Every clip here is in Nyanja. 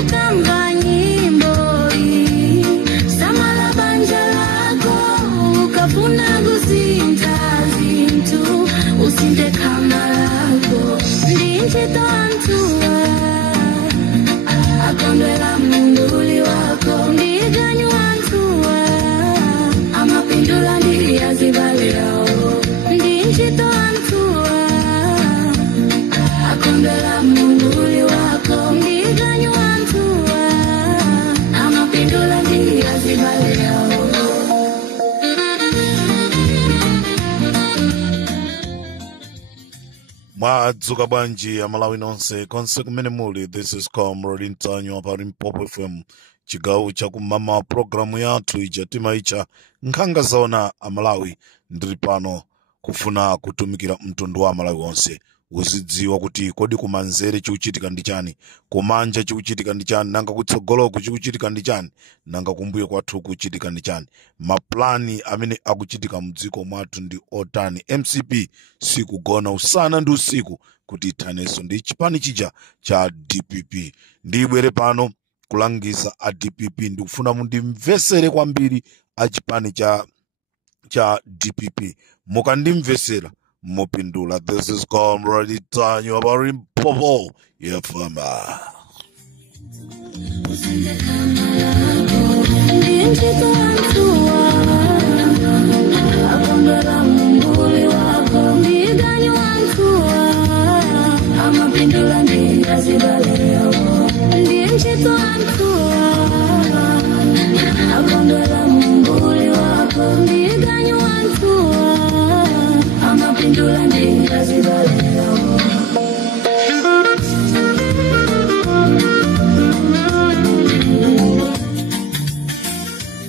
ukamba nyimbo samala banja lako ukafuna kusinta zintu usinde kama lako ndinchito antua akondwela munduli wako ndiganyu antua amapindula ndiyazibale yao ndinchito antua akondwela munduli wako ndiganyu antua amapindula ndiyazibale yao. Madzuka banji amalawi nonse konse kumene muli. This is Comrade Ntanyo pa Limpopo FM, chigawo chakumama programu yathu ija timaicha nkhanga zaona amalawi. Ndiri pano kufuna kutumikira mtundu wa amalawi onse uzidziwa kuti kodi kumanzere chikuchitika ndi chani, kumanja chikuchitika ndi chani, nanga kutsogoloko chikuchitika ndi chani, nanga kumbuyo kwathu kuchitika ndi chani. Maplani amene akuchitika mdziko mwathu ndi otani. MCP sikugona usana ndi usiku kuti ithaneso ndi chipani chija cha DPP. Ndibwere pano kulangiza a DPP, ndikufuna mundimvesere kwambiri a chipani cha DPP. Mukandimvesera mupindula. This is Comrade Ntanyo pa Limpopo FM.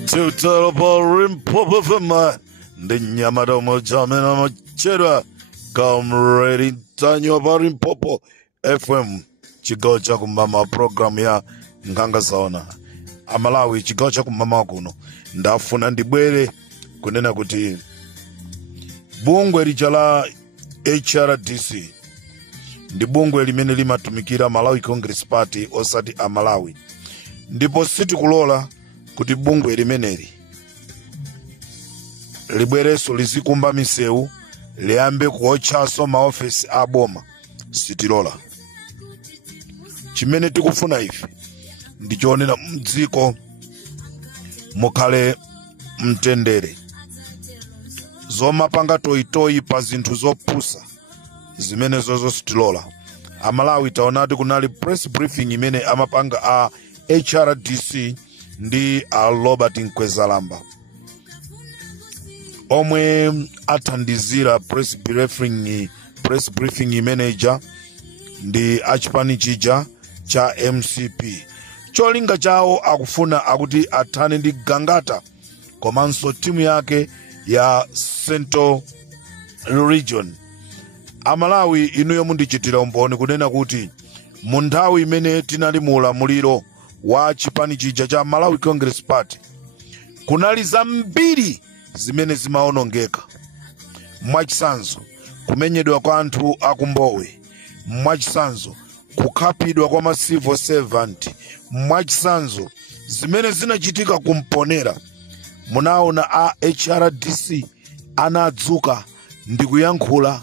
Tutalo pa Limpopo FM ndi nyamata mojamena machedwa. Comrade Ntanyo pa Limpopo FM, chigawo chakumama programu ya nkhanga zaona amalawi. Chigawo chakumama kuno ndafuna ndibwere kunena kuti bungwe lija la HRDC ndi bungwe limene limatumikira Malawi Congress Party osati amalawi, ndipo sitikulola kuti bungwe limeneli libwereso lizikumba misewu, liyambe kuotchaso maofesi a boma. Sitilola. Chimene tikufuna ife ndichionera mdziko mukhale mtendere. Zomapanga toyitoyi pa zinthu zopusa zimene zozo sitilola. Amalawi taonati kunali press briefing imene amapanga a HRDC ndi a Robert Nkwezalamba, omwe athandizira press briefing manager ndi achipani chija cha MCP. Cholinga chawo akufuna akuti athane ndi Gangata komanso timu yake ya Central Region. Amalawi inuyo mundichitira umboni kunena kuti mu nthawi imene tinali mu ulamuliro wa chipani chija cha Malawi Congress Party kunali zambiri zimene zimaonongeka. Mwachisanzo kumenyedwa kwa anthu akumbowe, mwachisanzo kukhapidwa kwa ma civil servant, mwachisanzo zimene zinachitika kumponera. Munaona a HRDC anadzuka ndikuyankhula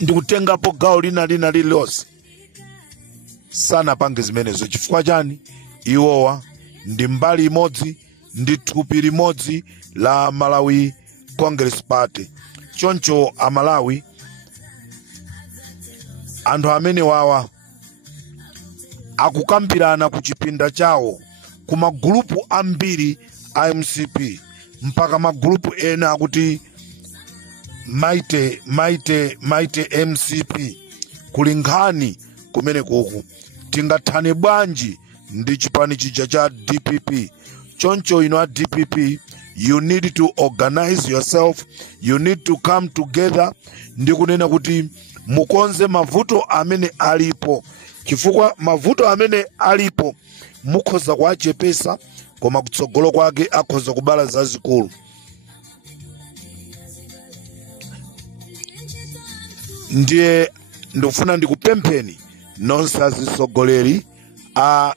ndikutengapo gawo lina lililonse. Sana pange zimenezo. Chifukwa chani? Iwowa ndi mbali imodzi ndi thupi limodzi la Malawi Congress Party. Choncho amalawi anthu amene wawa akukambirana ku chipinda chawo ku magulupu ambiri a MCP mpaka magulupu ena akuti maite MCP kulinkhani kumene kuku tingathane bwanji ndi chipani chija cha DPP. Choncho ino a DPP, you need to organize yourself, you need to come together. Ndikunena kuti mukonze mavuto amene alipo, chifukwa mavuto amene alipo mukhoza kuachepesa koma kutsogolo kwake akhoza kubala zazikulu. Ndiye ndofuna ndikupempheni nonse azisogoleri a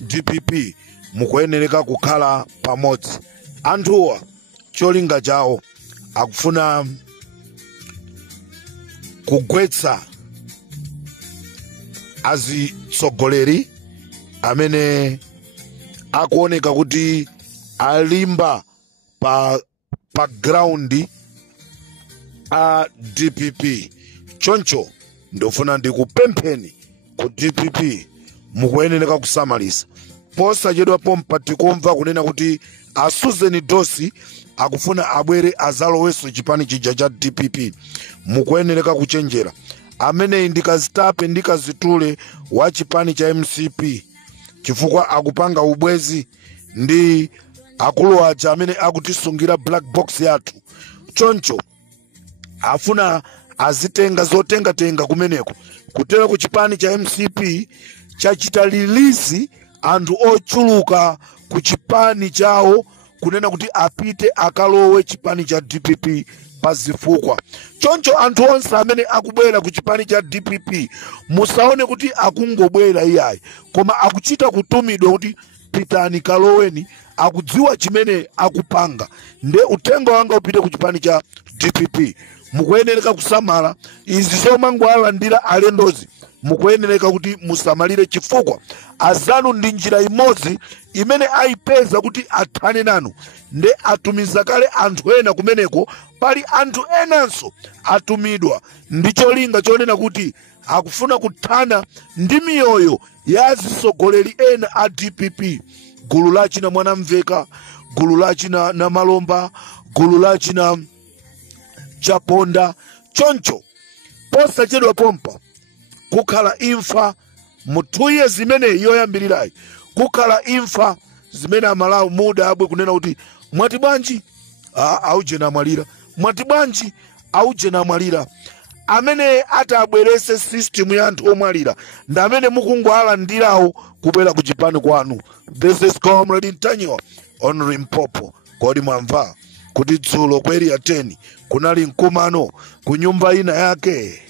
DPP mukuyenereka kukhala pamodzi. Anthuwa cholinga chawo akufuna kugwetsa azisogoleri amene akuoneka kuti alimba pa ground a DPP. Choncho ndofuna ndikupempheni ku DPP mukuyenereka kusamalisa. Posachedwa pompa tikumva kunena kuti a Susan Dosi akufuna abwere azaloweso chipani chija cha DPP. Mukuyenereka kuchenjera. Amene ndikazitape ndikazitule wa chipani cha MCP chifukwa akupanga ubwezi ndi akulu aja amene akutisungira black box yathu. Choncho afuna azitenga zotenga kumeneko kutera ku chipani cha MCP chachita release anthu ochuluka ku chipani chawo kunena kuti apite akalowe chipani cha DPP pazifukwa. Choncho anthu onse amene akubwera ku chipani cha DPP musaone kuti akungobwera iyayi, koma akuchita kutumidwa kuti pitani kaloweni, akudziwa chimene akupanga. Nde utenga wanga upite ku chipani cha DPP. Mukuyenereka kusamala izi zomangwalandira alendozi. Mukuyenereka kuti musamalire chifukwa azanu ndi njira imodzi imene aipeza kuti athane nanu. Nde atumiza kale anthu ena kumeneko, pali anthu enanso atumidwa ndi cholinga chonena kuti akufuna kuthana ndi miyoyo ya azisogoleri ena a DPP. Gulu lachina Mwanamveka, gulu lachina Namalomba, gulu lachina Chaponda. Choncho posachedwa pompa kukhala imfa mu 2 years zimene yoyambirirayi, kukhala imfa zimene amalawi muda abwe kunena kuti mwati bwanji auje namwalira, mwati bwanji auje namwalira. Amene atabwerese system ya anthu omwalira ndi amene mukungwalandirawo kubwera ku chipani kwanu. This is Comrade Ntanyiwa on Limpopo. Kodi mwamva kuti dzulo kweri ya 10 kunali mkumano ku nyumba ina yake.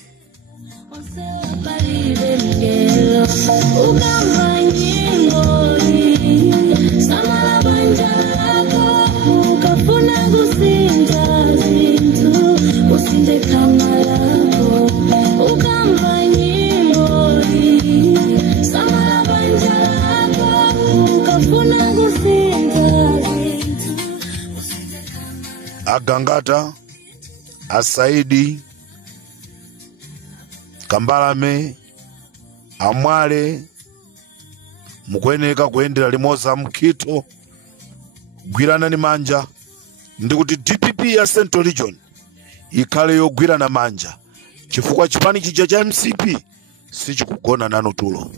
Agangata, Asaidi, Kambalame, Amwale, mukuyenereka kuyendera limoza mkito gwirana ni manja. Ndikuti DPP ya Central Region ikhale yogwirana manja chifukwa chipani chija cha MCP sichikugona nanu tulo.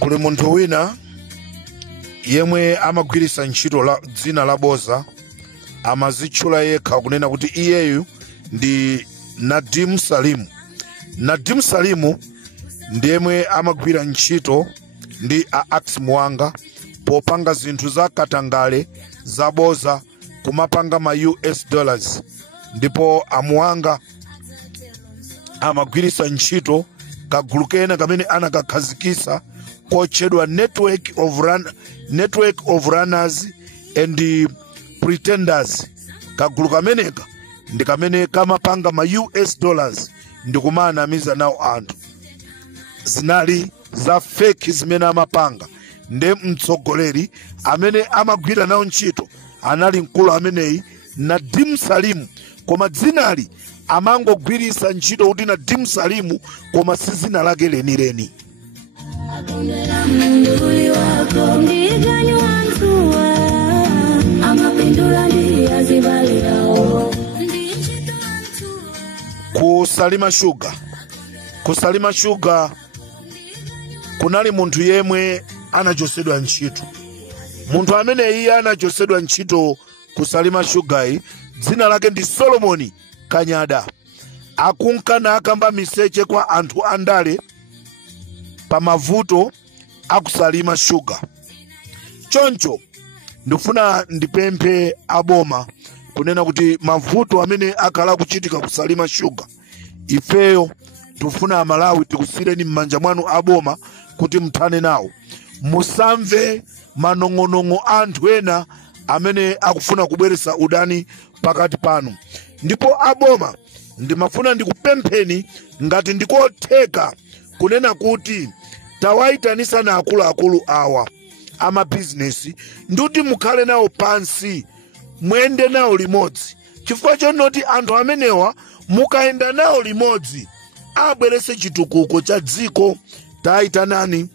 Kuli munthu wina yemwe amagwirisa ntchito la dzina la boza, amazitchula yekha kunena kuti iyeyu ndi Nadim Salimu. Nadim Salimu ndiyemwe amagwira ntchito ndi Ax Muwanga popanga zinthu za katangale za boza kumapanga ma US dollars. Ndipo Amuwanga amagwirisa ntchito kagulu kena kamene anakakhazikisa kochedwa network of runners and pretenders. Kagulu kameneka ndi kamene kamapanga ma US dollars ndikumanamiza nawo anthu. Zinali za fake zimene amapanga. Nde mtsogoleri amene amagwira nawo ntchito anali mkulu ameneyi Nadim Salimu, koma dzinali amangogwirisa ntchito kuti Nadim Salimu koma si zina lake lenileni. Kusalima Sugar kunali munthu yemwe anachosedwa ntchito. Munthu amene iye anachosedwa ntchito kusalima Sugar dzina lake ndi Solomoni Kanyada. Akunkana akamba miseche kwa anthu andale pa mavuto akusalima sugar. Choncho ndifuna ndipemphe aboma kunena kuti mavuto amene akhala kuchitika kusalima sugar, ifeyo tufuna Amalawi tikusireni m'manja mwanu aboma kuti mthane nawo. Musamve manong'onong'o anthu ena amene akufuna kubweresa udani pakati panu. Ndipo aboma ndimafuna ndikupempheni ngati ndikotheka kunena kuti tawaitanisa na akuluakulu awa ama business nduti mukhale nawo pansi, mwende nawo limodzi. Chifukwa chonoti anthu amenewa mukaenda nawo limodzi abwerese chitukuko cha dziko. Taitanani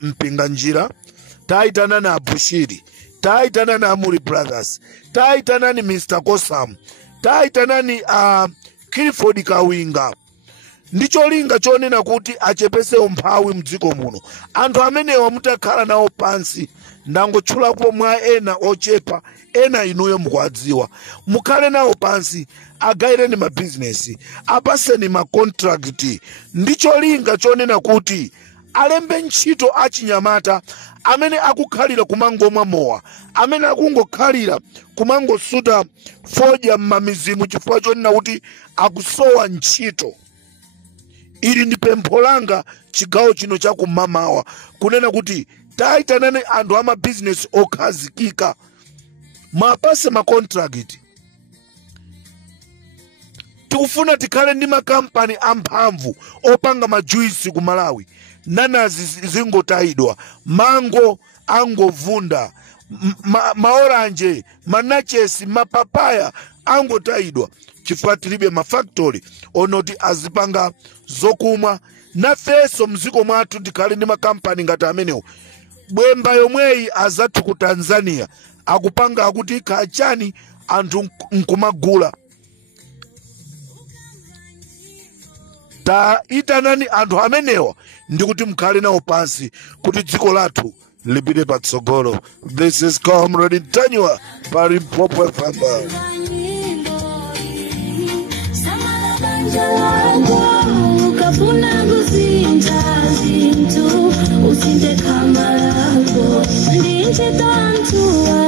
mpinga njira, taitanani Bushiri, taitanani Amuri Brothers, taitanani Mr. Kosam, taitanani Clifford Kawinga. Ndicho linga chonena kuti achepese umphawi mdziko muno. Anthu amenewa mutakhala nawo pansi, ndangotchulapo mwa ena ochepa, ena inuyo mukwadziwa. Mukhale nawo pansi, agaireni ma business, apaseni ma contract. Ndicho linga chonena kuti alembe ntchito achinyamata amene akukhalira kumangomwa mowa, amene akungokhalira kumangosuta fodya m'mamizimu chifukwa chonena kuti akusowa ntchito. Ili ndi pempho langa chigawo chino chakumamawa kunena kuti taitanani anthu ama business okhazikika, mapase ma contract. Tikufuna tikhale ndi makampani amphamvu opanga majuisi ku Malawi. Nanazi zingotayidwa, mango angovunda, maoranje, manachesi, mapapaya angotayidwa chifukwa tilibe mafactory onoti azipanga zokumwa. Nafeso mziko mwathu tikhale ndi makampani ngati amenewo. Bwemba yomweyi azathu ku Tanzania akupanga akuti kachani anthu nkumagula. Taitanani anthu amenewa ndikuti mukhale nawo pansi kuti dziko lathu lipite patsogolo. This is Comrade Ntanywa pa Limpopo FM. Ukafuna kuzinja zintu usinde kamalako ndinche tantua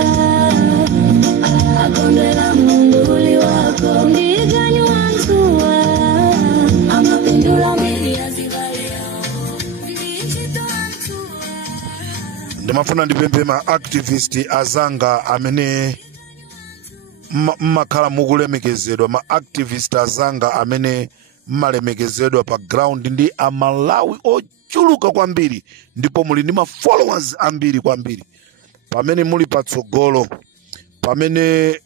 akondela munduli wako ndiganywa ntua amapindula mbili ya zivale yao ndinche tantua. Ndimafuna ndipemphe ma activist azanga amene mmakhala mukulemekezedwa, ma activist azanga amene mmalemekezedwa pa ground ndi Amalawi ochuluka kwambiri, ndipo muli ndi ma followers ambiri kwambiri. Pamene muli patsogolo, pamene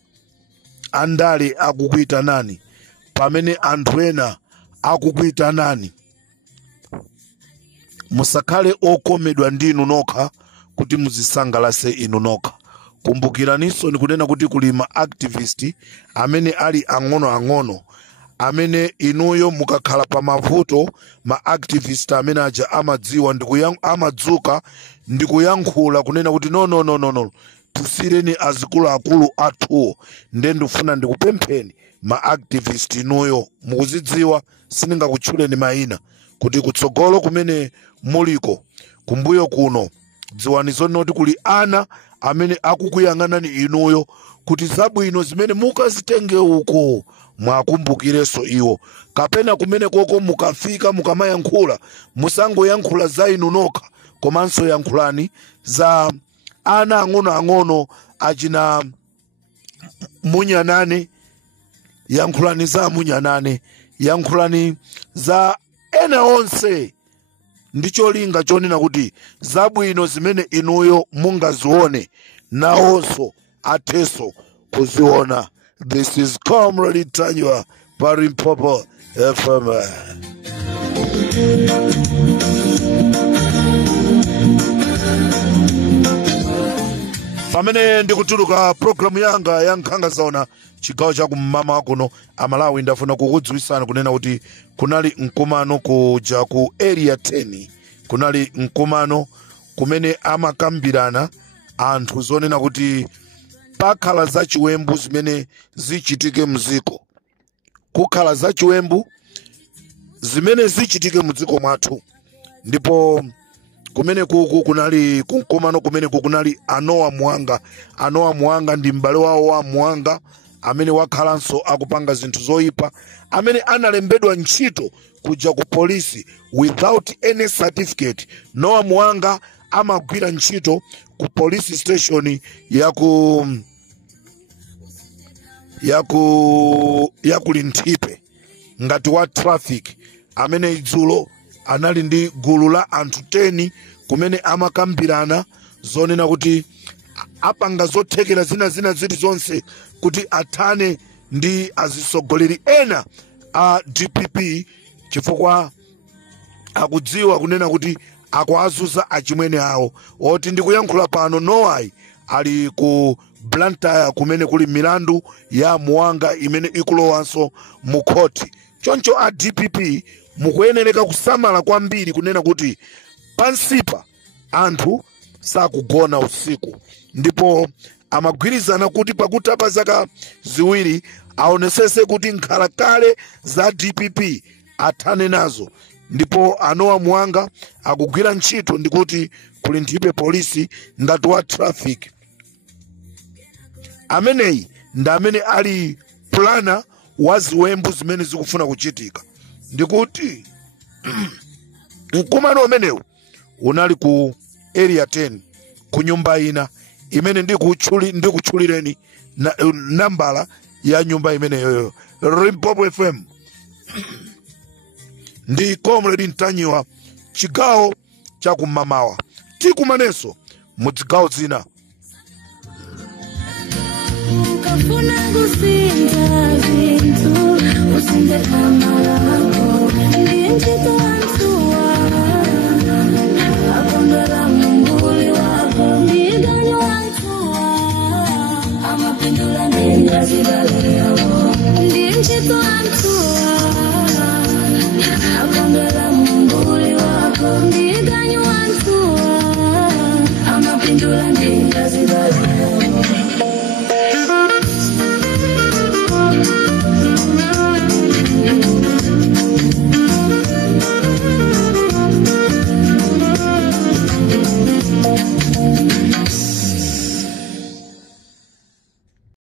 andale akukuitanani, pamene anthu ena akukuitanani, musakhale okomedwa ndinu nokha kuti muzisangalase inu nokha. Kumbukiraninso nikunena kuti kuli ma activist amene ali ang'ono amene inuyo mukakhala pa mavuto, ma activist amene aja amadziwa amadzuka ndikuyankhula kunena kuti no tusireni azikuluakulu athuwo. Nde ndifuna ndikupempheni ma activist inuyo mukuzidziwa, sindingakutchuleni mayina, kuti kutsogolo kumene muliko kumbuyo kuno dziwani zonoti kuli ana amene akukuyang'anani inuyo kuti zabwino zimene mukazitenge uko mwakumbukireso iwo. Kapena kumene koko mukafika mukamayankhula, musangoyankhula za inu nokha, komanso yankhulani za ana ang'ono achina Munyanane, yankhulani za Munyanane, yankhulani za ena onse. Ndicho linga chonena kuti zabwino zimene inuyo mungazione nawonso atheso kuziona. This is Comrade Ntanywa pa Limpopo FM. Pamene ndikutuluka programu yanga ya Nkhanga Zaona chigawo chakum'mama kuno Amalawi, ndafuna kukudziwisani kunena kuti kunali mkumano kuja ku area 10. Kunali mkumano kumene amakambirana anthu zonena kuti pakhala za chiwembu zimene zichitike mziko, kukhala za chiwembu zimene zichitike mziko mwathu. Ndipo kumene kunali kumano, kumene kunali Anoa Muhanga. Anoa Muhanga ndi m'bale wawo wa Muhanga amene wakhalanso akupanga zinthu zoyipa, amene analembedwa ntchito kuja ku polisi without any certificate. Noah Muhanga amagwira ntchito ku police station yaku Linthipe ngati wa traffic, amene idzulo anali ndi gulu la anthu 10 kumene amakambirana zonena kuti apanga zothekera zina zili zonse kuti athane ndi azisogoleri ena a DPP, chifukwa akudziwa kunena kuti akuazuza achimwene awo. Oti ndikuyankhula pano Noah ali ku Blantyre kumene kuli milandu ya Muhanga imene ikulowanso mu khoti. Choncho a DPP mukuyenereka kusamala kwambiri kunena kuti pansipa anthu sakugona usiku, ndipo amagwirizana kuti pakutapa zaka ziwiri aonesese kuti nkhalakale za DPP athane nazo. Ndipo Anoa Muhanga akugwira ntchito ndikuti kuli Linthipe polisi ngati wa traffic. Ameneyi ndi amene ali plana wa ziwembu zimene zikufuna kuchitika. Ndikuti mkumano umenewu unali ku area 10 ku nyumba ina imene ndikutchulireni nambala ya nyumba imene yoyo. Limpopo FM ndi Comrade Ntanyiwa, chigawo cha kumamawa. Tikumanenso mudzigawo zina. Ukafuna kusinza zintu usinde kama lako, ndi ntchito anthuwa akondwera mumbuli wako, ndiganyu anthuwa amapindula ndinga zibale yawo, ndi ntchito anthuwa akondwera mumbuli wako, ndiganyu anthuwa amapindula ndinga zibale yawo.